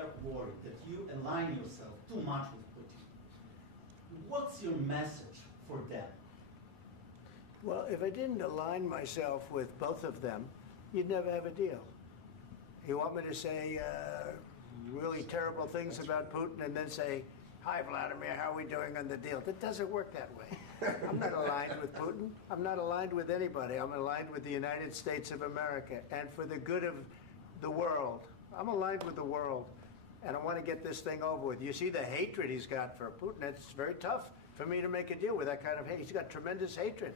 are worried that you align yourself too much with Putin. What's your message for them? Well, if I didn't align myself with both of them, you'd never have a deal. You want me to say really terrible things about Putin and then say, "Hi, Vladimir, how are we doing on the deal?" That doesn't work that way. I'm not aligned with Putin. I'm not aligned with anybody. I'm aligned with the United States of America. And for the good of the world, I'm aligned with the world. And I want to get this thing over with. You see the hatred he's got for Putin. It's very tough for me to make a deal with that kind of hate. He's got tremendous hatred.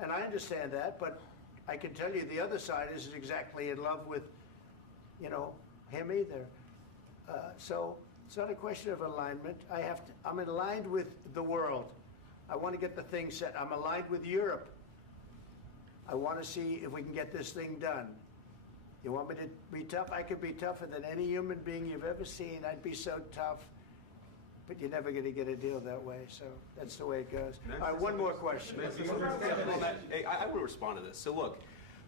And I understand that, but I can tell you the other side isn't exactly in love with, him either. So it's not a question of alignment. I'm aligned with the world. I want to get the thing set. I'm aligned with Europe. I want to see if we can get this thing done. You want me to be tough? I could be tougher than any human being you've ever seen. I'd be so tough. But you're never going to get a deal that way. So that's the way it goes. All right, one more question. Hey, I want to respond to this. So look,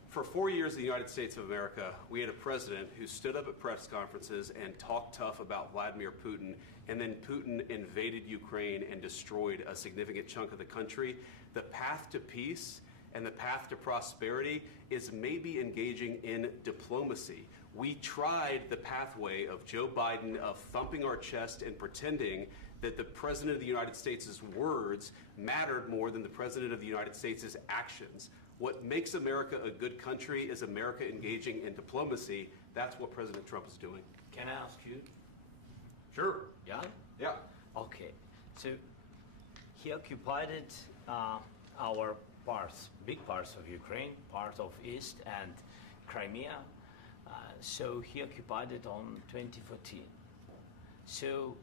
for 4 years in the United States of America, we had a president who stood up at press conferences and talked tough about Vladimir Putin, and then Putin invaded Ukraine and destroyed a significant chunk of the country. The path to peace and the path to prosperity is maybe engaging in diplomacy. We tried the pathway of Joe Biden of thumping our chest and pretending that the President of the United States' words mattered more than the President of the United States' actions. What makes America a good country is America engaging in diplomacy. That's what President Trump is doing. Can I ask you? Sure. Yeah? Yeah. Okay. So he occupied our parts, big parts of Ukraine, part of East and Crimea. So he occupied it on 2014. So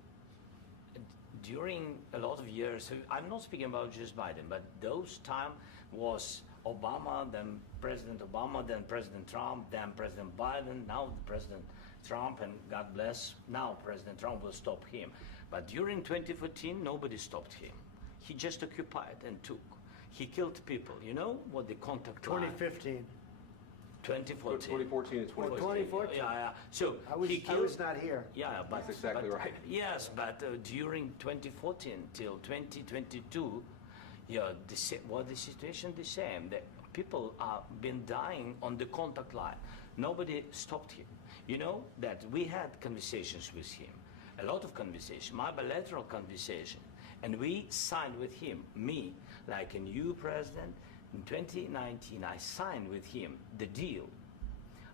during a lot of years, so I'm not speaking about just Biden, but those time was Obama, then President Obama, then President Trump, then President Biden, now President Trump, and God bless, now President Trump will stop him. But during 2014, nobody stopped him. He just occupied and took. He killed people. You know what the contact line? 2015. 2014. 2014 and 2015. 2014. Yeah. So I was not here. Yeah, but that's exactly right. Yes, but during 2014 till 2022, the situation the same. The people have been dying on the contact line. Nobody stopped him. You know that we had conversations with him, a lot of conversation, my bilateral conversation, and we signed with him, me, like a new president. In 2019, I signed with him the deal.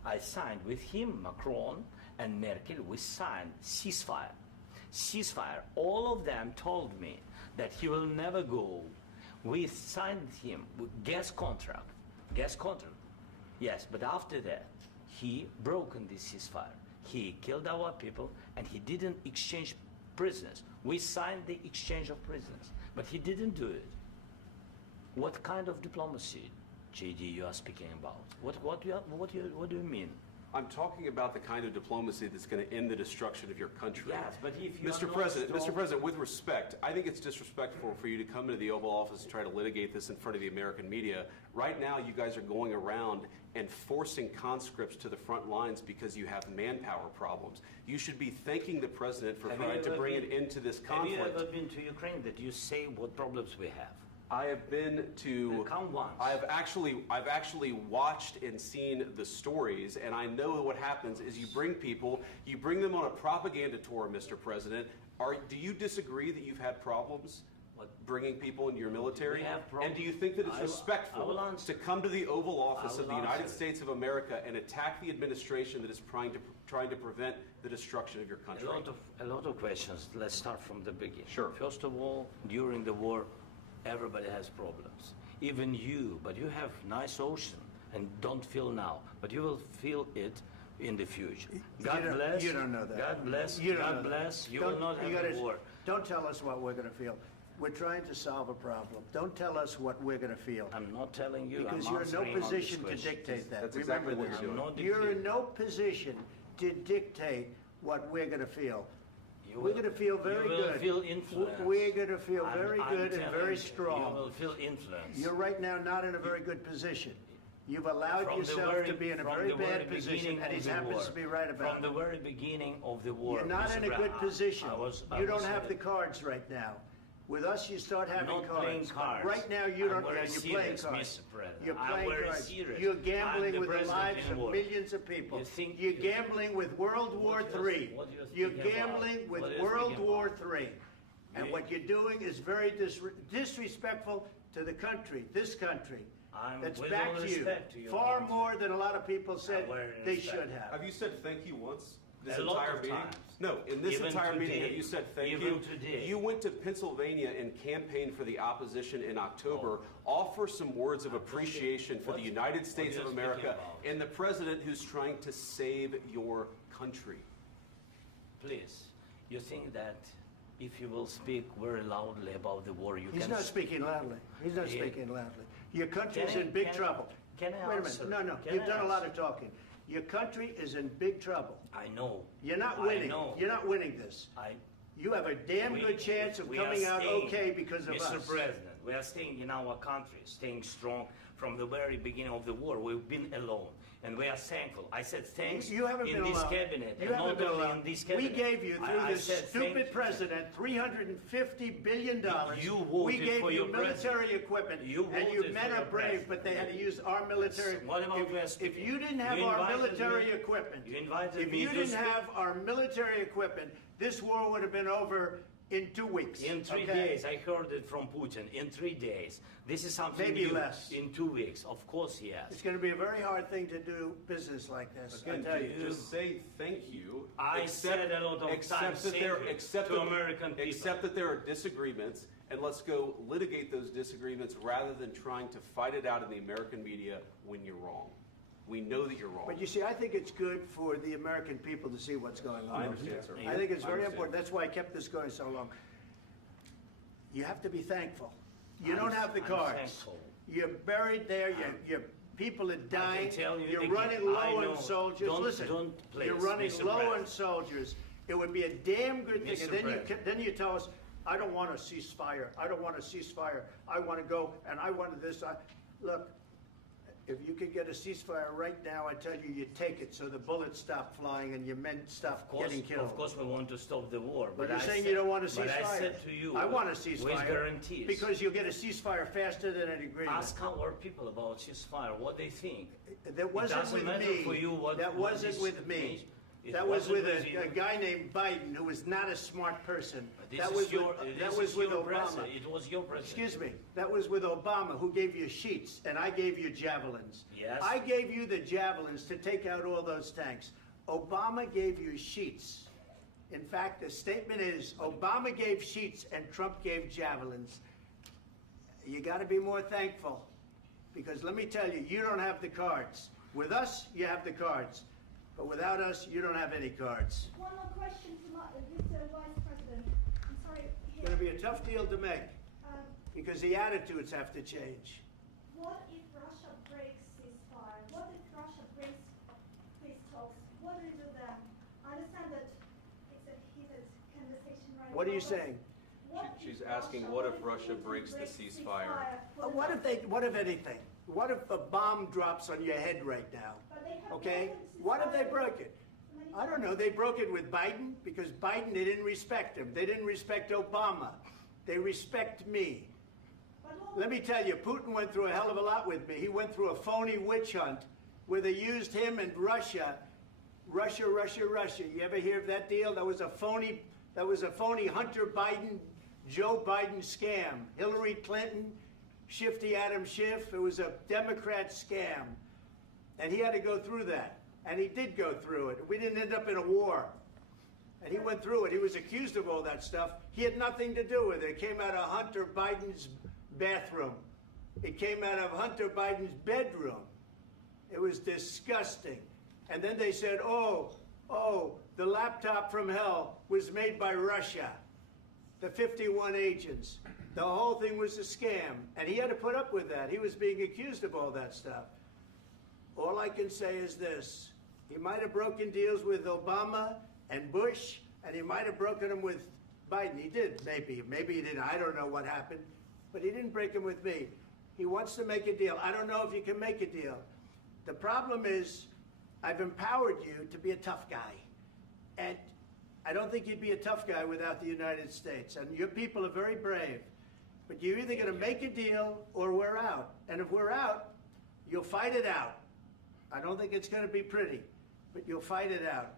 I signed with him, Macron and Merkel, we signed ceasefire. Ceasefire. All of them told me that he will never go. We signed with him with gas contract. Gas contract. Yes, but after that, he broken this ceasefire. He killed our people and he didn't exchange prisoners. We signed the exchange of prisoners, but he didn't do it. What kind of diplomacy, JD, you are speaking about? What do you mean? I'm talking about the kind of diplomacy that's going to end the destruction of your country. Yes, but if you Mr. President, with respect, I think it's disrespectful for you to come into the Oval Office and try to litigate this in front of the American media. Right now, you guys are going around and forcing conscripts to the front lines because you have manpower problems. You should be thanking the President for trying to bring it into this conflict. Have you ever been to Ukraine that you say what problems we have? I have been to. Come once. I've actually watched and seen the stories, and I know what happens is you bring them on a propaganda tour, Mr. President. Do you disagree that you've had problems bringing people into your military? And do you think that it's respectful to come to the Oval Office of the United States of America and attack the administration that is trying to prevent the destruction of your country? A lot of questions. Let's start from the beginning. Sure. First of all, during the war, everybody has problems, even you, but you have nice ocean and don't feel now, but you will feel it in the future. God bless. You don't know that. God bless. God bless. You will not have a war. Don't tell us what we're going to feel. We're trying to solve a problem. Don't tell us what we're going to feel. I'm not telling you. Because you're in no position to dictate that. That's exactly what you're doing. You're in no position to dictate what we're going to feel. We're going to feel very good. You will feel influence. We're going to feel very good and very strong. You will feel influence. You're right now not in a very good position. You've allowed yourself to be in a very bad position, and he happens to be right about From it. the very beginning of the war. You're not in a good position. I You don't was, have the cards right now. With us, you start having not cards. playing cards. Right now, you don't. I'm very You're playing serious, cards. Mr. President. You're I'm playing very cards. serious. You're I'm gambling the with the president lives in of war. millions of people. You think You're you- gambling with World War What you're- III. what you're You're speaking about? gambling with What you're World speaking War about? III. And You- what you're doing is very disrespectful to the country, this country. I'm That's with back all to you. respect to your Far country. more than a lot of people said very they respect. should have. Have you said thank you once? This A lot entire of meeting? times. No, in this Even entire meeting, today. have you said thank Even you? today. You went to Pennsylvania and campaigned for the opposition in October. Offer some words of appreciation for the What- United what States you're of speaking America about? and the president who's trying to save your country. Please, you think that if you will speak very loudly about the war, you He's can... not speaking loudly. He's not Yeah. speaking loudly. Your country is Can I- in big can- trouble. can I Wait a answer? minute. No, Can you've I done a lot answer? of talking. Your country is in big trouble. I know. You're not I winning. know. You're not winning this. You have a damn We- good chance of we are coming out staying, okay because of Mr. us. President, we are staying in our country, staying strong from the very beginning of the war. We've been alone, and we are thankful. I said thanks You haven't in been this alone. cabinet, You and haven't not been only alone. in this We cabinet. gave you, through I this said thank stupid you. president, $350 billion. You We voted gave for you your military president. equipment, You and you voted men for are your brave, but they had to use our military. What about If West you didn't have You our invited military me- equipment, you invited if me you to didn't speak- have our military equipment, this war would have been over in 2 weeks. In 3 okay? days, I heard it from Putin. In 3 days, this is something Maybe new. less. In 2 weeks, of course, yes. It's going to be a very hard thing to do business like this. I Again, tell you. just say thank you. I said a lot of accept times that thank there, you accept to that- American people. Accept that there are disagreements, and let's go litigate those disagreements rather than trying to fight it out in the American media when you're wrong. We know that you're wrong. But you see, I think it's good for the American people to see what's going on. I understand, sir. I think it's I very understand. important. That's why I kept this going so long. You have to be thankful. You don't have the I'm cards. thankful. You're buried there. Your people are dying. tell you You're again, running I low know. on soldiers. Don't- Listen, don't please, you're running Mr. low on President. soldiers. It would be a damn good thing. Mr. And then President. then you tell us, I don't want a ceasefire. I don't want a ceasefire. I want to go and I want this. Look, if you could get a ceasefire right now, I tell you, you take it so the bullets stop flying and your men stop getting killed. Of course, we want to stop the war. But But you're I saying said- you don't want a ceasefire. But I said to you, I want a with ceasefire. guarantees. Because you'll get a ceasefire faster than an agreement. Ask our people about ceasefire, what they think. That wasn't doesn't with matter me. for you what- That what wasn't this with me. means. It That was wasn't with with you. a guy named Biden who was not a smart person. This That is was your, with, this that was is with your Obama. president. It was your president. Excuse me. That was with Obama, who gave you sheets, and I gave you javelins. Yes. I gave you the javelins to take out all those tanks. Obama gave you sheets. In fact, the statement is Obama gave sheets and Trump gave javelins. You got to be more thankful, because let me tell you, you don't have the cards. With us, you have the cards. But without us, you don't have any cards. One more question to Mr. Vice President. I'm sorry. It's going to be a tough deal to make, Um, because the attitudes have to change. what if Russia breaks ceasefire? What if Russia breaks peace talks? What do you do then? I understand that it's a heated conversation right now. What are you but saying? what She's if asking, Russia- what if Putin Russia breaks the breaks ceasefire? What if anything? What if a bomb drops on your head right now? But they have Okay? broken What if they ceasefire broke it? many I don't know. They broke it with Biden because Biden, they didn't respect him. They didn't respect Obama. They respect me. But all- Let me tell you, Putin went through a hell of a lot with me. He went through a phony witch hunt where they used him and Russia. Russia. You ever hear of that deal? That was a phony Hunter Biden, Joe Biden scam. Hillary Clinton, Shifty Adam Schiff. It was a Democrat scam. And he had to go through that. And he did go through it. We didn't end up in a war. And he went through it. He was accused of all that stuff. He had nothing to do with it. It came out of Hunter Biden's bathroom. It came out of Hunter Biden's bedroom. It was disgusting. And then they said, oh, the laptop from hell was made by Russia. The 51 agents. The whole thing was a scam. And he had to put up with that. He was being accused of all that stuff. All I can say is this. He might have broken deals with Obama and Bush, and he might have broken them with Biden. He did, maybe. Maybe he didn't. I don't know what happened. But he didn't break them with me. He wants to make a deal. I don't know if you can make a deal. The problem is, I've empowered you to be a tough guy. And I don't think you'd be a tough guy without the United States. And your people are very brave. But you're either going to make a deal or we're out. And if we're out, you'll fight it out. I don't think it's going to be pretty, but you'll fight it out.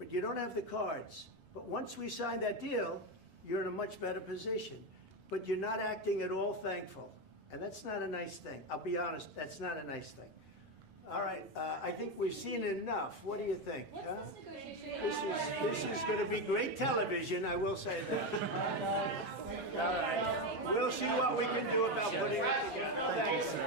But you don't have the cards. But once we sign that deal, you're in a much better position. But you're not acting at all thankful. And that's not a nice thing. I'll be honest, that's not a nice thing. All right, I think we've seen enough. What do you think? What's huh? this negotiation? This is going to be great television, I will say that. All right. We'll see what we can do about putting it together. Thank you, sir.